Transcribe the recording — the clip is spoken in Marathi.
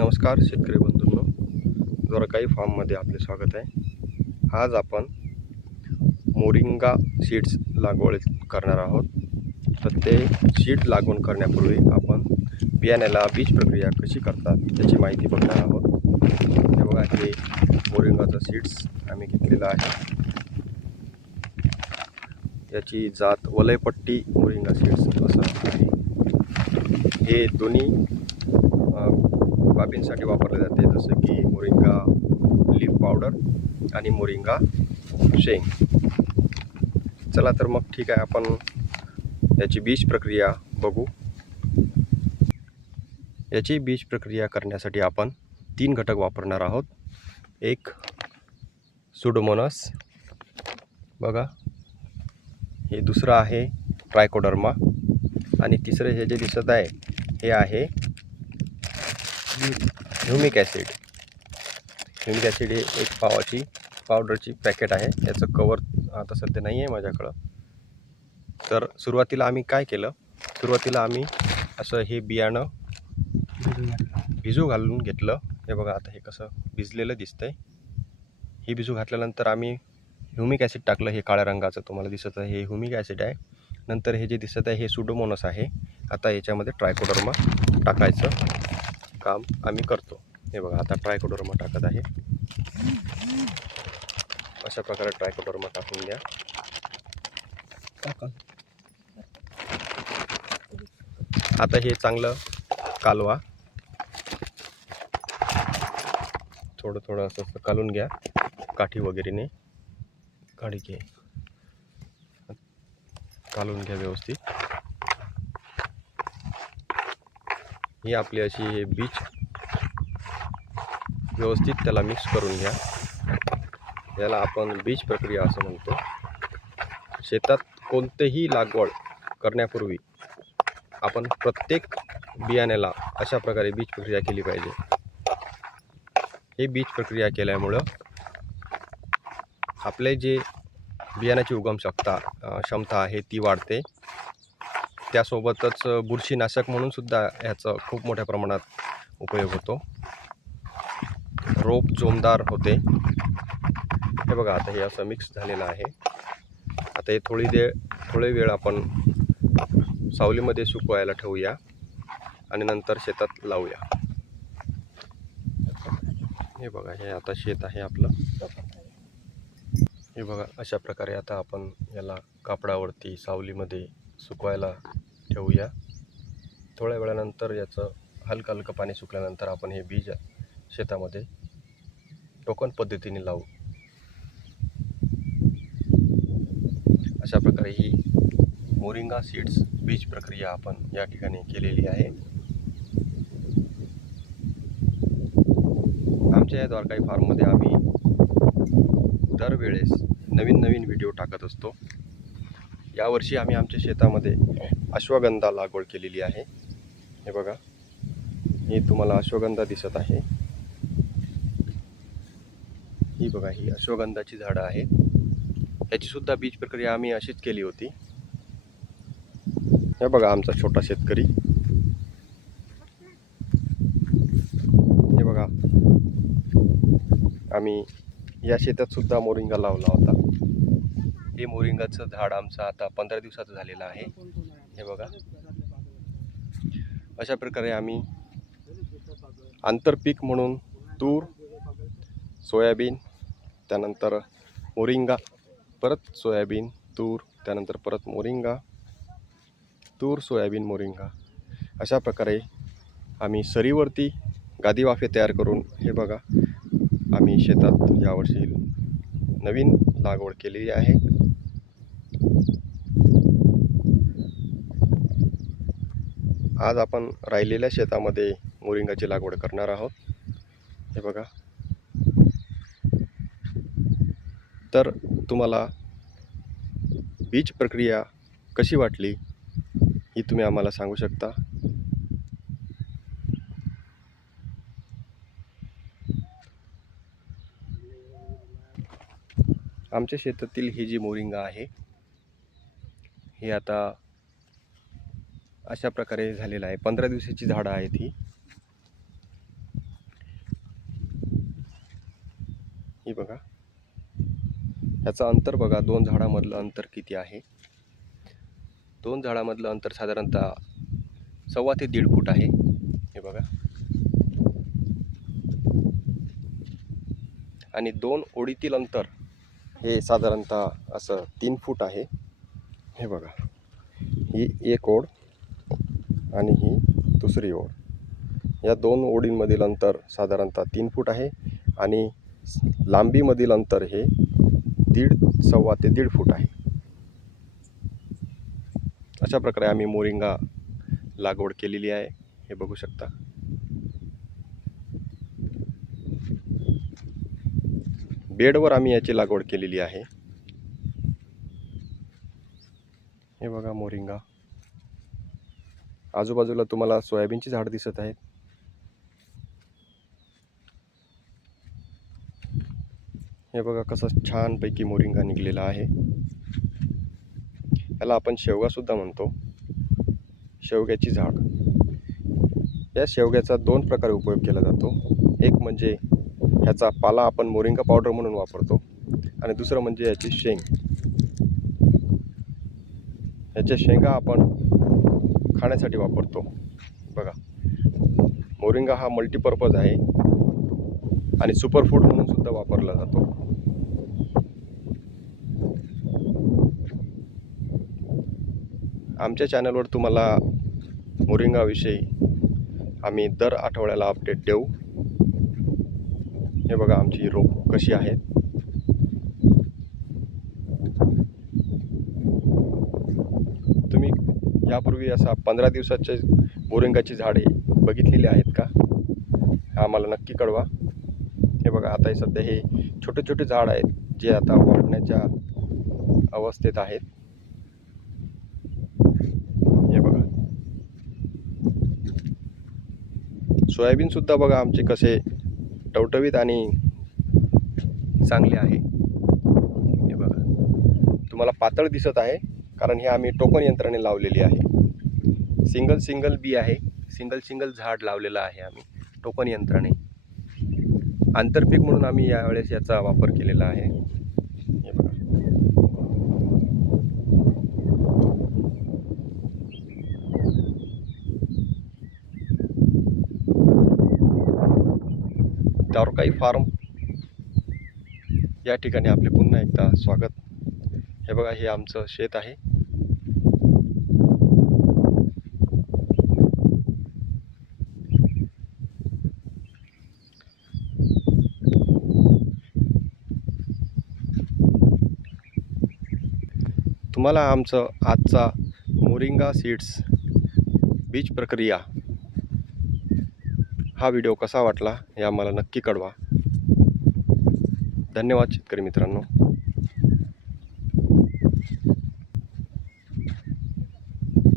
नमस्कार शेतकरी बंधूंनो, जोराकाई फार्ममध्ये आपले स्वागत आहे। आज आपण मोरिंगा सीड्स लागवड करणार आहोत। तर ते सीड लागवड करण्यापूर्वी आपण बियाण्याला बीज प्रक्रिया कशी करतात त्याची माहिती बघणार आहोत। हे बघा, हे मोरिंगाचं सीड्स आम्ही घेतलेलं आहे। याची जात वलयपट्टी मोरिंगा सीड्स असं आहे। हे दोन्ही बाबींसाठी वापरले जाते, जसं की मोरिंगा लीफ पावडर आणि मोरिंगा शेंग। चला तर मग ठीक आहे, आपण याची बीज प्रक्रिया बघू। याची बीज प्रक्रिया करण्यासाठी आपण 3 घटक वापरणार आहोत। एक सुडोमोनास बघा, हे दुसरं आहे ट्रायकोडर्मा आणि तिसरे हे जे दिसत आहे हे आहे ह्युमिक ॲसिड। ह्युमिक ॲसिड हे एक पावाची पावडरची पॅकेट आहे। याचं कवर आता सध्या नाही आहे माझ्याकडं। तर सुरुवातीला आम्ही काय केलं, सुरुवातीला आम्ही असं हे बियाणं भिजू घालून घेतलं। हे बघा, आता हे कसं भिजलेलं दिसतंय। हे भिजू घातल्यानंतर आम्ही ह्युमिक ॲसिड टाकलं। हे काळ्या रंगाचं तुम्हाला दिसत आहे हे ह्युमिक ॲसिड आहे। नंतर हे जे दिसत आहे हे सुडोमोनास आहे। आता याच्यामध्ये ट्रायकोडर्मा टाकायचं काम आम्ही करतो। हे बघा, आता ट्रायकोडर्मा टाकत आहे। अशा प्रकारे ट्रायकोडर्मा टाकून द्या। आता हे चांगलं कालवा, थोडं थोडं असं कालून घ्या काठी वगैरेने। काढी घे, कालून घ्या व्यवस्थित। ही आपली अशी हे बीज व्यवस्थित त्याला मिक्स करून घ्या। याला आपण बीज प्रक्रिया असं म्हणतो। शेतात कोणतेही लागवड करण्यापूर्वी आपण प्रत्येक बियाण्याला अशा प्रकारे बीज प्रक्रिया केली पाहिजे। हे बीज प्रक्रिया केल्यामुळं आपले जे बियाण्याची उगम क्षमता आहे ती वाढते। त्यासोबतच बुरशीनाशक म्हणून सुद्धा ह्याचा खूप मोठ्या प्रमाणात उपयोग होतो। रोप जोमदार होते। हे बघा, आता हे असं मिक्स झालेलं आहे। आता हे थोडे वेळ आपण सावलीमध्ये सुकवायला ठेवूया आणि नंतर शेतात लावूया। हे बघा, हे आता शेत आहे आपलं। हे बघा, अशा प्रकारे आता आपण याला कापडावरती सावलीमध्ये सुकवायला ठेवूया। थोड्या वेळानंतर याचं हलकं हलकं पाणी सुकल्यानंतर आपण हे बीज शेतामध्ये टोकन पद्धतीने लावू। अशा प्रकारे ही मोरिंगा सीड्स बीज प्रक्रिया आपण या ठिकाणी केलेली आहे। आमच्या या द्वारकाई फार्ममध्ये आम्ही दरवेळेस नवीन व्हिडिओ टाकत असतो। यावर्षी आम्ही आमच्या शेतामध्ये अश्वगंधा लागवड केलेली आहे। हे बघा, हे तुम्हाला अश्वगंधा दिसत आहे। ही बघा, ही अश्वगंधाची झाडं आहेत। याची सुद्धा बीज प्रक्रिया आम्ही अशीच केली होती। हे बघा, आमचा छोटा शेतकरी। हे बघा, आम्ही या शेतात सुद्धा मोरिंगा लावला होता। हे मोरिंगाचं झाड आमचं आता 15 दिवसाचं झालेलं आहे। हे बघा, अशा प्रकारे आम्ही आंतरपीक म्हणून तूर, सोयाबीन, त्यानंतर मोरिंगा, परत सोयाबीन, तूर, त्यानंतर परत मोरिंगा, तूर, सोयाबीन, मोरिंगा, अशा प्रकारे आम्ही सरीवरती गादी वाफे तयार करून हे बघा आम्ही शेतात यावर्षी नवीन लागवड केलेली आहे। आज आपण राहिलेल्या शेतामध्ये मोरिंगाची लागवड करणार आहोत। हे बघा, तर तुम्हाला बीज प्रक्रिया कशी वाटली ही तुम्ही आम्हाला सांगू शकता। आमच्या शेतातील ही जी मोरिंगा आहे ही आता अशा प्रकारे झालेलं आहे। 15 दिवसाची झाडं आहेत ही। ही बघा, ह्याचं अंतर बघा, 2 झाडामधलं अंतर किती आहे. 2 झाडामधलं अंतर साधारणतः 1.25 ते 1.5 फूट आहे. हे बघा, आणि 2 ओळीतील अंतर हे साधारणतः असं 3 फूट आहे. हे बघा, ही एक ओळ आणि ही दुसरी ओळ. या 2 ओळींमधील अंतर साधारणतः 3 फूट आहे आणि लांबीमधील अंतर हे 1.5 ते 1.5 फूट आहे. अशा प्रकारे आम्ही मोरिंगा लागवड केलेली आहे. हे बघू शकता. बेडवर आम्ही याची लागवड केलेली आहे. हे बघा मोरिंगा. आजूबाजूला तुम्हाला सोयाबीनची झाड दिसत आहेत. हे बघा कसं छानपैकी मोरिंगा निघलेला आहे. याला आपण शेवगा सुद्धा म्हणतो, शेवग्याची झाड. या शेवग्याचा 2 प्रकारे उपयोग केला जातो. एक म्हणजे ह्याचा पाला आपण मोरिंगा पावडर म्हणून वापरतो आणि दुसरं म्हणजे याची शेंग. याच्या शेंगा आपण खाण्यासाठी वापरतो. बघा, मोरिंगा हा मल्टीपर्पज आहे आणि सुपरफूड म्हणून सुद्धा वापरला जातो. आमच्या चॅनलवर तुम्हाला मोरिंगाविषयी आम्ही दर आठवड्याला अपडेट देऊ. हे बघा आमची रोप कशी आहेत. तुम्ही यापूर्वी असा 15 दिवसाचे मोरिंगाची झाडे बघितलेली आहेत का? आम्हाला नक्की कळवा. हे बघा, आता सध्या हे छोटे छोटे झाड आहेत जे आता वाढण्याच्या अवस्थेत आहेत. हे बघा, सोयाबीन सुद्धा बघा आमचे कसे टवटवीत आणि चांगले आहे. हे बघा, तुम्हाला पातळ दिसत आहे कारण हे आम्ही टोकन यंत्राने लावलेली आहे. सिंगल बी आहे, सिंगल झाड लावलेलं आहे आम्ही टोकन यंत्राने. आंतरपीक म्हणून आम्ही यावेळेस याचा वापर केलेला आहे. हे बघा, दारुकाई फार्म या ठिकाणी आपले पुन्हा एकदा स्वागत. हे बघा, हे आमचं शेत आहे. तुम्हाला आमचं आजचा मोरिंगा सीड्स बीज प्रक्रिया हा व्हिडिओ कसा वाटला हे आम्हाला नक्की कळवा. धन्यवाद शेतकरी मित्रांनो.